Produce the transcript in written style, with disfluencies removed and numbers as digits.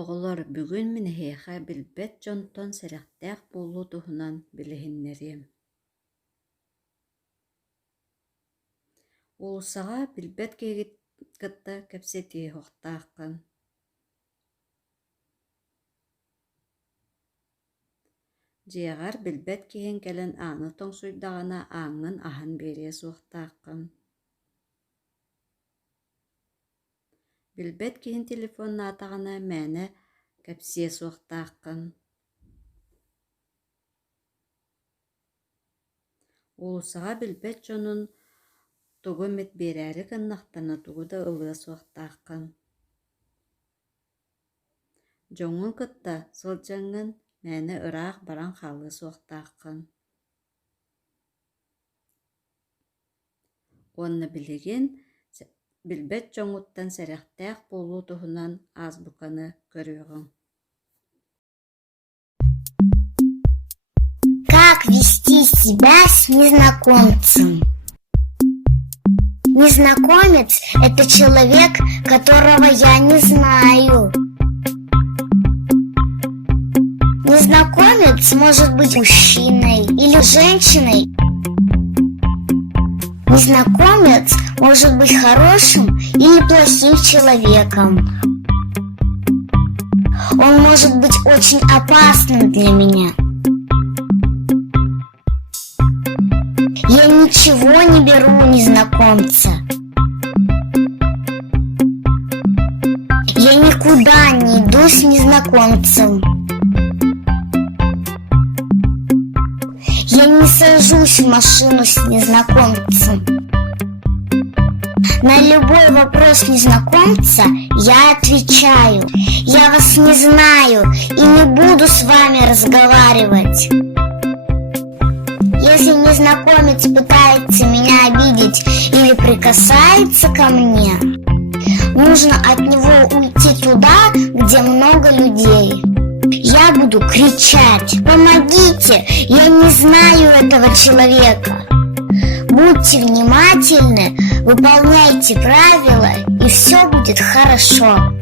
Оҕолор бүгүн миниһиэхэ билбэт дьонтон сэрэхтээх буоллуу туһунан билиһиннэрим. Улусаҕа билбэт киһигит кытта кэпсэтииһуохтааххын. Дьиэҕэр билбэт киһин кэлэн ааны тоҥсуйдаҕына ааҥҥын аһын биэриэ суохтааххын. Билбэт киһин телефон наатаҕына мээнэ кэпсиэ суохтааххын. Улусаҕа билбэт дьонун тугу мит биэрээри гыннахтана тугу да ылыа суохтааххын. Дьоҥҥун кытта сылдьаҥҥын мээнэ ыраах баран хаалыы суохтааххын. Уонна билигин билбэт дьоҥҥуттан сэрэхтээх буоллуу туһунан аазбуканы көрүөҕүҥ. Как вести себя с незнакомцем? Незнакомец — это человек, которого я не знаю. Незнакомец может быть мужчиной или женщиной. Незнакомец может быть хорошим или плохим человеком. Он может быть очень опасным для меня. Я ничего не беру у незнакомца. Я никуда не иду с незнакомцем. Я не сажусь в машину с незнакомцем. На любой вопрос незнакомца я отвечаю: я вас не знаю и не буду с вами разговаривать. Если незнакомец пытается меня обидеть или прикасается ко мне, нужно от него уйти туда, где много людей. Я буду кричать: помогите, я не знаю этого человека. Будьте внимательны, выполняйте правила, и все будет хорошо.